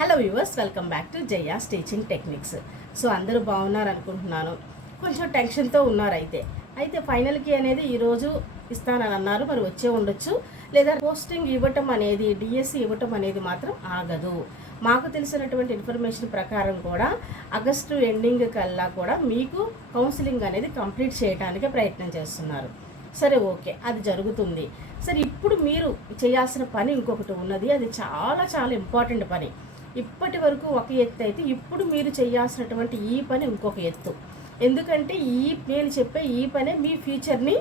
Hello viewers welcome back to Jaya's teaching techniques so అందరూ బాగున్నారు అనుకుంటున్నాను. కొంచెం టెన్షన్తో ఉన్నారు అయితే. అయితే ఫైనల్కి అనేది ఈరోజు ఇస్తానని అన్నారు. మరి వచ్చే ఉండొచ్చు. లేదా పోస్టింగ్ ఇవ్వటం అనేది డిఎస్సి ఇవ్వటం అనేది మాత్రం ఆగదు. మాకు తెలిసినటువంటి ఇన్ఫర్మేషన్ ప్రకారం కూడా ఆగస్టు ఎండింగ్ కల్లా కూడా మీకు కౌన్సిలింగ్ అనేది కంప్లీట్ చేయడానికి ప్రయత్నం చేస్తున్నారు. సరే ఓకే. అది జరుగుతుంది. సరే ఇప్పుడు మీరు చేయాల్సిన పని ఇంకొకటి ఉన్నది. అది చాలా చాలా ఇంపార్టెంట్ పని. ఇప్పటి వరకు ఒక ఎత్తు అయితే ఇప్పుడు మీరు చేయాల్సినటువంటి ఈ పని ఇంకొక ఎత్తు. ఎందుకంటే ఈ నేను చెప్పే ఈ పనే మీ ఫ్యూచర్ని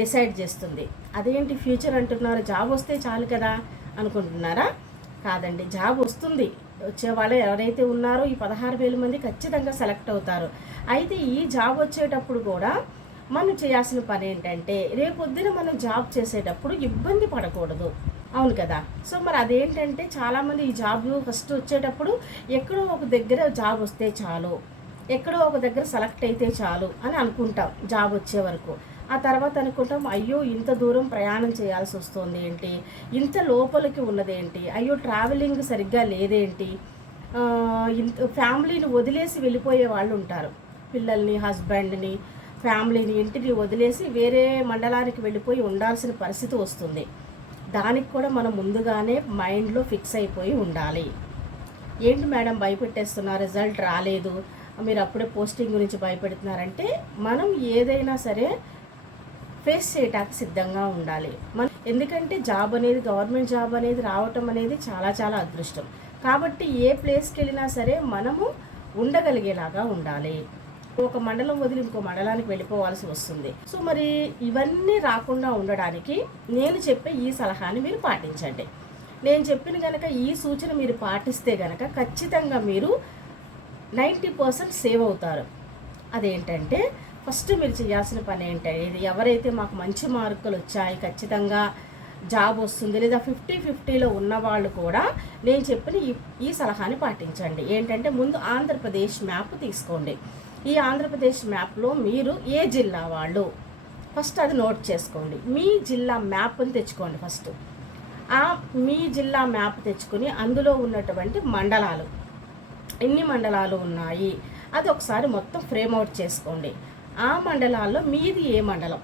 డిసైడ్ చేస్తుంది. అదేంటి ఫ్యూచర్ అంటున్నారు? జాబ్ వస్తే చాలు కదా అనుకుంటున్నారా? కాదండి జాబ్ వస్తుంది. వచ్చే వాళ్ళు ఎవరైతే ఉన్నారో ఈ పదహారు వేల మంది ఖచ్చితంగా సెలెక్ట్ అవుతారు. అయితే ఈ జాబ్ వచ్చేటప్పుడు కూడా మనం చేయాల్సిన పని ఏంటంటే రేపొద్దున మనం జాబ్ చేసేటప్పుడు ఇబ్బంది పడకూడదు. అవును కదా. సో మరి అదేంటంటే చాలామంది ఈ జాబ్ ఫస్ట్ వచ్చేటప్పుడు ఎక్కడో ఒక దగ్గర జాబ్ వస్తే చాలు. ఎక్కడో ఒక దగ్గర సెలెక్ట్ అయితే చాలు అని అనుకుంటాం జాబ్ వచ్చే వరకు. ఆ తర్వాత అనుకుంటాం అయ్యో ఇంత దూరం ప్రయాణం చేయాల్సి వస్తుంది ఏంటి? ఇంత లోపలికి ఉన్నదేంటి అయ్యో ట్రావెలింగ్ సరిగ్గా లేదేంటి? ఇంత ఫ్యామిలీని వదిలేసి వెళ్ళిపోయే వాళ్ళు ఉంటారు. పిల్లల్ని హస్బెండ్ని ఫ్యామిలీని ఇంటిని వదిలేసి వేరే మండలానికి వెళ్ళిపోయి ఉండాల్సిన పరిస్థితి వస్తుంది. దానికి కూడా మనం ముందుగానే మైండ్లో ఫిక్స్ అయిపోయి ఉండాలి. ఏంటి మేడం భయపెట్టేస్తున్నా? రిజల్ట్ రాలేదు. మీరు అప్పుడే పోస్టింగ్ గురించి భయపెడుతున్నారంటే మనం ఏదైనా సరే ఫేస్ చేయటానికి సిద్ధంగా ఉండాలి. మన ఎందుకంటే జాబ్ అనేది గవర్నమెంట్ జాబ్ అనేది రావటం అనేది చాలా చాలా అదృష్టం. కాబట్టి ఏ ప్లేస్కి వెళ్ళినా సరే మనము ఉండగలిగేలాగా ఉండాలి. ఒక మండలం వదిలి ఇంకో మండలానికి వెళ్ళిపోవాల్సి వస్తుంది. సో మరి ఇవన్నీ రాకుండా ఉండడానికి నేను చెప్పే ఈ సలహాని మీరు పాటించండి. నేను చెప్పిన కనుక ఈ సూచన మీరు పాటిస్తే కనుక ఖచ్చితంగా మీరు నైంటీ పర్సెంట్ సేవ్ అవుతారు. అదేంటంటే ఫస్ట్ మీరు చేయాల్సిన పని ఏంటంటే ఎవరైతే మాకు మంచి మార్కులు వచ్చాయి ఖచ్చితంగా జాబ్ వస్తుంది లేదా ఫిఫ్టీ ఫిఫ్టీలో ఉన్న వాళ్ళు కూడా నేను చెప్పిన ఈ ఈ సలహాని పాటించండి. ఏంటంటే ముందు ఆంధ్రప్రదేశ్ మ్యాప్ తీసుకోండి. ఈ ఆంధ్రప్రదేశ్ మ్యాప్లో మీరు ఏ జిల్లా వాళ్ళు? ఫస్ట్ అది నోట్ చేసుకోండి. మీ జిల్లా మ్యాప్ని తెచ్చుకోండి ఫస్ట్. ఆ మీ జిల్లా మ్యాప్ తెచ్చుకొని అందులో ఉన్నటువంటి మండలాలు. ఎన్ని మండలాలు ఉన్నాయి? అది ఒకసారి మొత్తం ఫ్రేమ్ అవుట్ చేసుకోండి. ఆ మండలాల్లో మీది ఏ మండలం?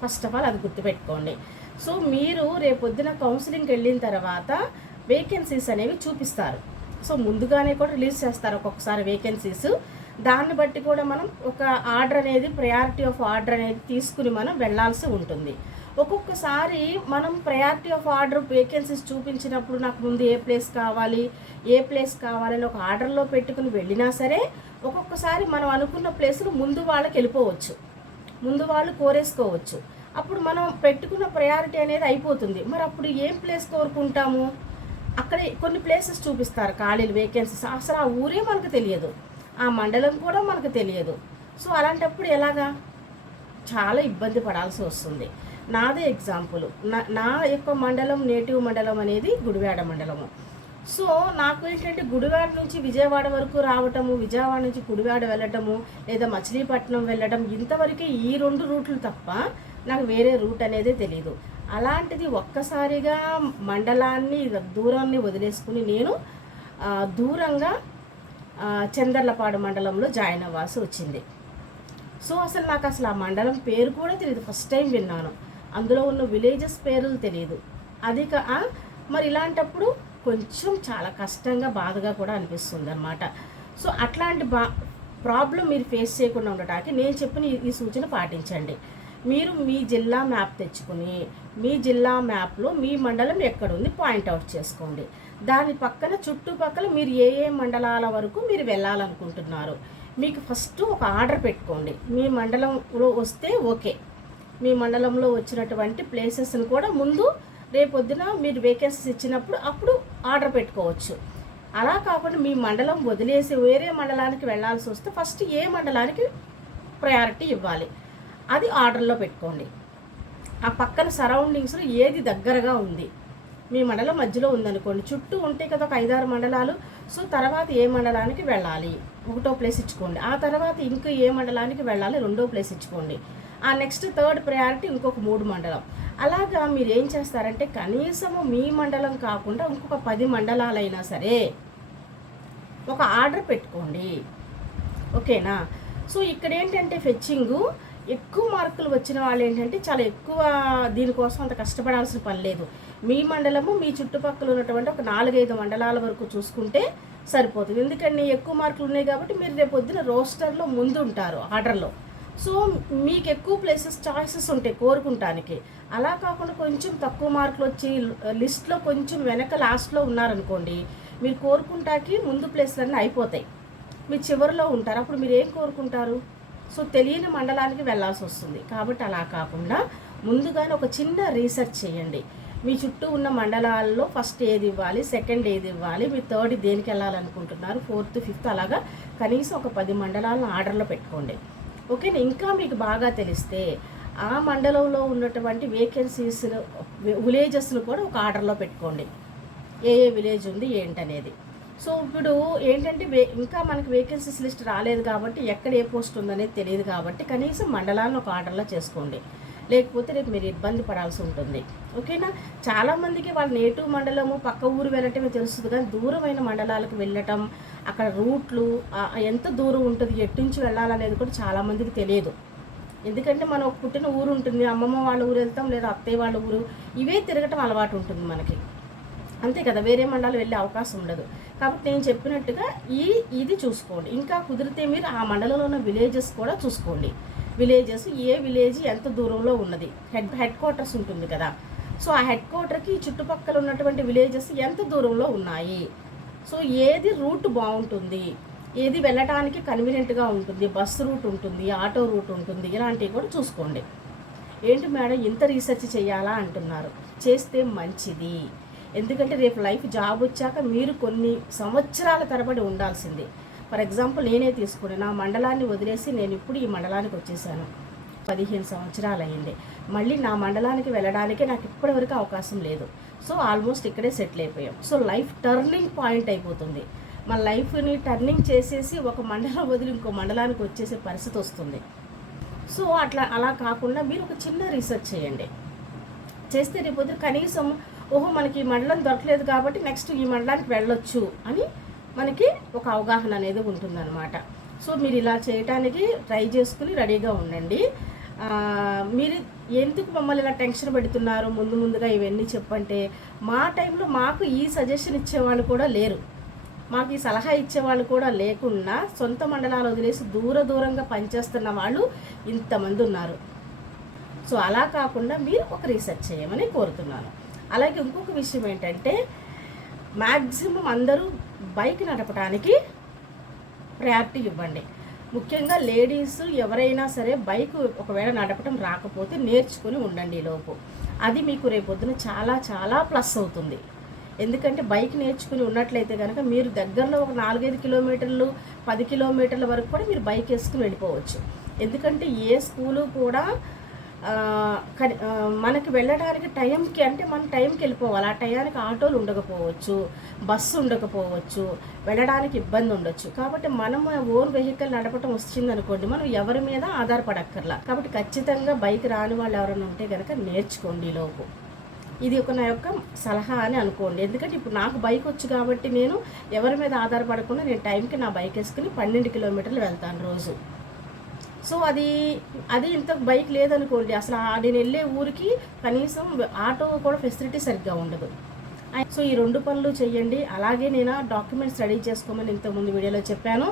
ఫస్ట్ ఆఫ్ ఆల్ అది గుర్తుపెట్టుకోండి. సో మీరు రేపొద్దున కౌన్సిలింగ్కి వెళ్ళిన తర్వాత వేకెన్సీస్ అనేవి చూపిస్తారు. సో ముందుగానే కూడా రిలీజ్ చేస్తారు ఒక్కొక్కసారి వేకెన్సీస్. దాన్ని బట్టి కూడా మనం ఒక ఆర్డర్ అనేది ప్రయారిటీ ఆఫ్ ఆర్డర్ అనేది తీసుకుని మనం వెళ్ళాల్సి ఉంటుంది. ఒక్కొక్కసారి మనం ప్రయారిటీ ఆఫ్ ఆర్డర్ వేకెన్సీస్ చూపించినప్పుడు నాకు ముందు ఏ ప్లేస్ కావాలి ఏ ప్లేస్ కావాలని ఒక ఆర్డర్లో పెట్టుకుని వెళ్ళినా సరే ఒక్కొక్కసారి మనం అనుకున్న ప్లేసులు ముందు వాళ్ళకి వెళ్ళిపోవచ్చు. ముందు వాళ్ళు కోరేసుకోవచ్చు. అప్పుడు మనం పెట్టుకున్న ప్రయారిటీ అనేది అయిపోతుంది. మరి అప్పుడు ఏం ప్లేస్ కోరుకుంటాము? అక్కడ కొన్ని ప్లేసెస్ చూపిస్తారు ఖాళీలు వేకెన్సీస్ అసలు ఆ ఊరే మనకు తెలియదు. ఆ మండలం కూడా మనకు తెలియదు. సో అలాంటప్పుడు ఎలాగా? చాలా ఇబ్బంది పడాల్సి వస్తుంది. నాదే ఎగ్జాంపుల్. నా నా యొక్క మండలం నేటివ్ మండలం అనేది గుడివాడ మండలము. సో నాకు ఏంటంటే గుడివాడ నుంచి విజయవాడ వరకు రావటము విజయవాడ నుంచి గుడివాడ వెళ్ళటము లేదా మచిలీపట్నం వెళ్ళటం ఇంతవరకే ఈ రెండు రూట్లు తప్ప నాకు వేరే రూట్ అనేది తెలియదు అలాంటిది ఒక్కసారిగా మండలాన్ని దూరాన్ని వదిలేసుకుని నేను దూరంగా చందర్లపాడు మండలంలో జాయిన్ అవ్వాల్సి వచ్చింది. సో అసలు నాకు అసలు ఆ మండలం పేరు కూడా తెలియదు ఫస్ట్ టైం విన్నాను. అందులో ఉన్న విలేజెస్ పేర్లు తెలియదు అది మరి ఇలాంటప్పుడు కొంచెం చాలా కష్టంగా బాధగా కూడా అనిపిస్తుంది అనమాట సో అట్లాంటి బా ప్రాబ్లం మీరు ఫేస్ చేయకుండా ఉండటానికి నేను చెప్పిన ఈ- ఈ సూచన పాటించండి. మీరు మీ జిల్లా మ్యాప్ తెచ్చుకుని మీ జిల్లా మ్యాప్లో మీ మండలం ఎక్కడుంది పాయింట్అవుట్ చేసుకోండి. దాని పక్కన చుట్టుపక్కల మీరు ఏ ఏ మండలాల వరకు మీరు వెళ్ళాలనుకుంటున్నారు. మీకు ఫస్ట్ ఒక ఆర్డర్ పెట్టుకోండి. మీ మండలంలో వస్తే ఓకే. మీ మండలంలో వచ్చినటువంటి ప్లేసెస్ని కూడా ముందు రేపొద్దున మీరు వేకెన్సీస్ ఇచ్చినప్పుడు అప్పుడు ఆర్డర్ పెట్టుకోవచ్చు. అలా కాకుండా మీ మండలం వదిలేసి వేరే మండలానికి వెళ్ళాల్సి వస్తే ఫస్ట్ ఏ మండలానికి ప్రయారిటీ ఇవ్వాలి. అది ఆర్డర్లో పెట్టుకోండి. ఆ పక్కన సరౌండింగ్స్లో ఏది దగ్గరగా ఉంది. మీ మండలం మధ్యలో ఉందనుకోండి. చుట్టూ ఉంటే కదా ఒక ఐదారు మండలాలు. సో తర్వాత ఏ మండలానికి వెళ్ళాలి? ఒకటో ప్లేస్ ఇచ్చుకోండి. ఆ తర్వాత ఇంకా ఏ మండలానికి వెళ్ళాలి? రెండో ప్లేస్ ఇచ్చుకోండి. ఆ నెక్స్ట్ థర్డ్ ప్రయారిటీ ఇంకొక మూడు మండలం. అలాగా మీరు ఏం చేస్తారంటే కనీసము మీ మండలం కాకుండా ఇంకొక పది మండలాలైనా సరే ఒక ఆర్డర్ పెట్టుకోండి. ఓకేనా? సో ఇక్కడ ఏంటంటే ఫెచ్చింగు ఎక్కువ మార్కులు వచ్చిన వాళ్ళు ఏంటంటే చాలా ఎక్కువ దీనికోసం అంత కష్టపడాల్సిన పని లేదు. మీ మండలము మీ చుట్టుపక్కల ఉన్నటువంటి ఒక నాలుగైదు మండలాల వరకు చూసుకుంటే సరిపోతుంది. ఎందుకంటే ఎక్కువ మార్కులు ఉన్నాయి కాబట్టి మీరు రేపు పొద్దున రోస్టర్లో ముందు ఉంటారు ఆర్డర్లో. సో మీకు ఎక్కువ ప్లేసెస్ చాయిసెస్ ఉంటాయి కోరుకుంటానికి. అలా కాకుండా కొంచెం తక్కువ మార్కులు వచ్చి లిస్ట్లో కొంచెం వెనక లాస్ట్లో ఉన్నారనుకోండి మీరు కోరుకుంటాకి ముందు ప్లేస్లన్నీ అయిపోతాయి. మీరు చివరిలో ఉంటారు. అప్పుడు మీరు ఏం కోరుకుంటారు? సో తెలియని మండలానికి వెళ్ళాల్సి వస్తుంది. కాబట్టి అలా కాకుండా ముందుగానే ఒక చిన్న రీసెర్చ్ చేయండి. మీ చుట్టూ ఉన్న మండలాల్లో ఫస్ట్ ఏది ఇవ్వాలి సెకండ్ ఏది ఇవ్వాలి మీ థర్డ్ దేనికి వెళ్ళాలనుకుంటున్నారు ఫోర్త్ ఫిఫ్త్ అలాగా కనీసం ఒక పది మండలాలను ఆర్డర్లో పెట్టుకోండి. ఓకేనా ఇంకా మీకు బాగా తెలిస్తే ఆ మండలంలో ఉన్నటువంటి వేకెన్సీస్ విలేజెస్ను కూడా ఒక ఆర్డర్లో పెట్టుకోండి. ఏ ఏ విలేజ్ ఉంది ఏంటనేది. సో ఇప్పుడు ఏంటంటే వే ఇంకా మనకి వేకెన్సీస్ లిస్ట్ రాలేదు కాబట్టి ఎక్కడ ఏ పోస్ట్ ఉందనేది తెలియదు కాబట్టి కనీసం మండలాన్ని ఒక ఆర్డర్లో చేసుకోండి. లేకపోతే రేపు మీరు ఇబ్బంది పడాల్సి ఉంటుంది. ఓకేనా? చాలామందికి వాళ్ళ నేటివ్ మండలము పక్క ఊరు వెళ్ళటమే తెలుస్తుంది కానీ దూరమైన మండలాలకు వెళ్ళటం అక్కడ రూట్లు ఎంత దూరం ఉంటుంది ఎటు నుంచి వెళ్ళాలనేది కూడా చాలామందికి తెలియదు. ఎందుకంటే మనం పుట్టిన ఊరు ఉంటుంది అమ్మమ్మ వాళ్ళ ఊరు వెళ్తాం లేదా అత్తయ్య వాళ్ళ ఊరు ఇవే తిరగటం అలవాటు ఉంటుంది మనకి. అంతే కదా వేరే మండలం వెళ్ళే అవకాశం ఉండదు. కాబట్టి నేను చెప్పినట్టుగా ఈ ఇది చూసుకోండి. ఇంకా కుదిరితే మీరు ఆ మండలంలో ఉన్న విలేజెస్ కూడా చూసుకోండి. విలేజెస్ ఏ విలేజ్ ఎంత దూరంలో ఉన్నది? హెడ్ హెడ్ క్వార్టర్స్ ఉంటుంది కదా. సో ఆ హెడ్ క్వార్టర్కి చుట్టుపక్కల ఉన్నటువంటి విలేజెస్ ఎంత దూరంలో ఉన్నాయి? సో ఏది రూట్ బాగుంటుంది? ఏది వెళ్ళటానికి కన్వీనియంట్గా ఉంటుంది? బస్సు రూట్ ఉంటుంది ఆటో రూట్ ఉంటుంది ఇలాంటివి కూడా చూసుకోండి. ఏంటి మేడం ఇంత రీసెర్చ్ చేయాలా అంటున్నారు? చేస్తే మంచిది. ఎందుకంటే రేపు లైఫ్ జాబ్ వచ్చాక మీరు కొన్ని సంవత్సరాల తరబడి ఉండాల్సింది. ఫర్ ఎగ్జాంపుల్ నేనే తీసుకుని నా మండలాన్ని వదిలేసి నేను ఇప్పుడు ఈ మండలానికి వచ్చేసాను. పదిహేను సంవత్సరాలు అయ్యింది మళ్ళీ నా మండలానికి వెళ్ళడానికి నాకు ఇప్పటివరకు అవకాశం లేదు. సో ఆల్మోస్ట్ ఇక్కడే సెటిల్ అయిపోయాం. సో లైఫ్ టర్నింగ్ పాయింట్ అయిపోతుంది. మన లైఫ్ని టర్నింగ్ చేసేసి ఒక మండలం వదిలి ఇంకో మండలానికి వచ్చేసే పరిస్థితి వస్తుంది. సో అట్లా అలా కాకుండా మీరు ఒక చిన్న రీసెర్చ్ చేయండి. చేస్తే రేపు కనీసం ఓహో మనకి ఈ మండలం దొరకలేదు కాబట్టి నెక్స్ట్ ఈ మండలానికి వెళ్ళొచ్చు అని మనకి ఒక అవగాహన అనేది ఉంటుందన్నమాట. సో మీరు ఇలా చేయటానికి ట్రై చేసుకుని రెడీగా ఉండండి. మీరు ఎందుకు మమ్మల్ని ఇలా టెన్షన్ పెడుతున్నారు? ముందు ముందుగా ఇవన్నీ చెప్పంటే మా టైంలో మాకు ఈ సజెషన్ ఇచ్చేవాళ్ళు కూడా లేరు. మాకు ఈ సలహా ఇచ్చేవాళ్ళు కూడా లేకుండా సొంత మండలాలు వదిలేసి దూర దూరంగా పనిచేస్తున్న వాళ్ళు ఇంతమంది ఉన్నారు. సో అలా కాకుండా మీరు ఒక రీసెర్చ్ చేయమని కోరుతున్నాను. అలాగే ఇంకొక విషయం ఏంటంటే మ్యాక్సిమం అందరూ బైక్ నడపడానికి ప్రయారిటీ ఇవ్వండి. ముఖ్యంగా లేడీస్ ఎవరైనా సరే బైక్ ఒకవేళ నడపడం రాకపోతే నేర్చుకుని ఉండండి లోపు. అది మీకు రేపొద్దున చాలా చాలా ప్లస్ అవుతుంది. ఎందుకంటే బైక్ నేర్చుకుని ఉన్నట్లయితే కనుక మీరు దగ్గరలో ఒక నాలుగైదు కిలోమీటర్లు పది కిలోమీటర్ల వరకు కూడా మీరు బైక్ వేసుకుని వెళ్ళిపోవచ్చు. ఎందుకంటే ఏ స్కూలు కూడా మనకి వెళ్ళడానికి టైంకి అంటే మనం టైంకి వెళ్ళిపోవాలి. ఆ టయానికి ఆటోలు ఉండకపోవచ్చు బస్సు ఉండకపోవచ్చు వెళ్ళడానికి ఇబ్బంది ఉండొచ్చు. కాబట్టి మనం ఓన్ వెహికల్ నడపటం వచ్చింది అనుకోండి మనం ఎవరి మీద ఆధారపడక్కర్లా. కాబట్టి ఖచ్చితంగా బైక్ రాని వాళ్ళు ఎవరైనా ఉంటే కనుక నేర్చుకోండి లోపు. ఇది ఒక నా యొక్క సలహా అని అనుకోండి. ఎందుకంటే ఇప్పుడు నాకు బైక్ వచ్చు కాబట్టి నేను ఎవరి మీద ఆధారపడకుండా నేను టైంకి నా బైక్ వేసుకుని పన్నెండు కిలోమీటర్లు వెళ్తాను రోజు. సో అది అది ఇంత బైక్ లేదనుకోండి అసలు ఆ నేను వెళ్ళే ఊరికి కనీసం ఆటో కూడా ఫెసిలిటీ సరిగ్గా ఉండదు. సో ఈ రెండు పనులు చేయండి అలాగే నేను డాక్యుమెంట్స్ రెడీ చేసుకోమని ఇంతకుముందు వీడియోలో చెప్పాను.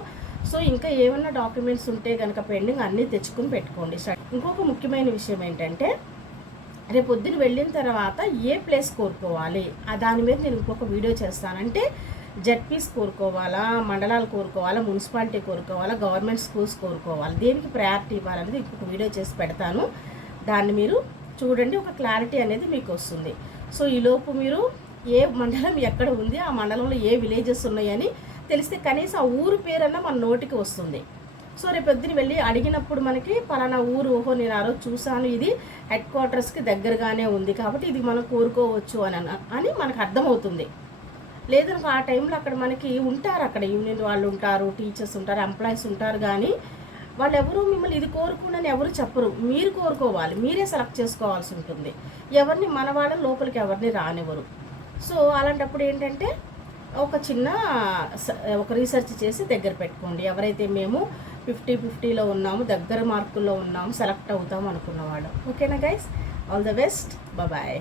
సో ఇంకా ఏమన్నా డాక్యుమెంట్స్ ఉంటే కనుక పెండింగ్ అన్నీ తెచ్చుకుని పెట్టుకోండి. ఇంకొక ముఖ్యమైన విషయం ఏంటంటే రేపు పొద్దున వెళ్ళిన తర్వాత ఏ ప్లేస్ కోరుకోవాలి? దాని మీద నేను ఇంకొక వీడియో చేస్తానంటే జడ్పీస్ కోరుకోవాలా మండలాలు కోరుకోవాలా మున్సిపాలిటీ కోరుకోవాలా గవర్నమెంట్ స్కూల్స్ కోరుకోవాలి? దేనికి ప్రయారిటీ ఇవ్వాలనేది ఇంకొక వీడియో చేసి పెడతాను. దాన్ని మీరు చూడండి ఒక క్లారిటీ అనేది మీకు వస్తుంది. సో ఈలోపు మీరు ఏ మండలం ఎక్కడ ఉంది ఆ మండలంలో ఏ విలేజెస్ ఉన్నాయని తెలిస్తే కనీసం ఆ ఊరు పేరన్నా మన నోటికి వస్తుంది. సో రేపు పొద్దున వెళ్ళి అడిగినప్పుడు మనకి పలానా ఊరు ఓహో నేను ఆ రోజు చూశాను ఇది హెడ్ క్వార్టర్స్కి దగ్గరగానే ఉంది కాబట్టి ఇది మనం కోరుకోవచ్చు అని అని మనకు అర్థమవుతుంది. లేదనుకో ఆ టైంలో అక్కడ మనకి ఉంటారు అక్కడ యూనియన్ వాళ్ళు ఉంటారు టీచర్స్ ఉంటారు ఎంప్లాయీస్ ఉంటారు కానీ వాళ్ళు ఎవరు మిమ్మల్ని ఇది కోరుకునని ఎవరు చెప్పరు. మీరు కోరుకోవాలి మీరే సెలెక్ట్ చేసుకోవాల్సి ఉంటుంది. ఎవరిని మన వాళ్ళ లోపలికి ఎవరిని రానివ్వరు. సో అలాంటప్పుడు ఏంటంటే ఒక చిన్న స- ఒక రీసెర్చ్ చేసి దగ్గర పెట్టుకోండి. ఎవరైతే మేము ఫిఫ్టీ ఫిఫ్టీలో ఉన్నాము దగ్గర మార్కుల్లో ఉన్నాము సెలెక్ట్ అవుతాం అనుకున్నవాడు ఓకేనా guys? All the best. Bye.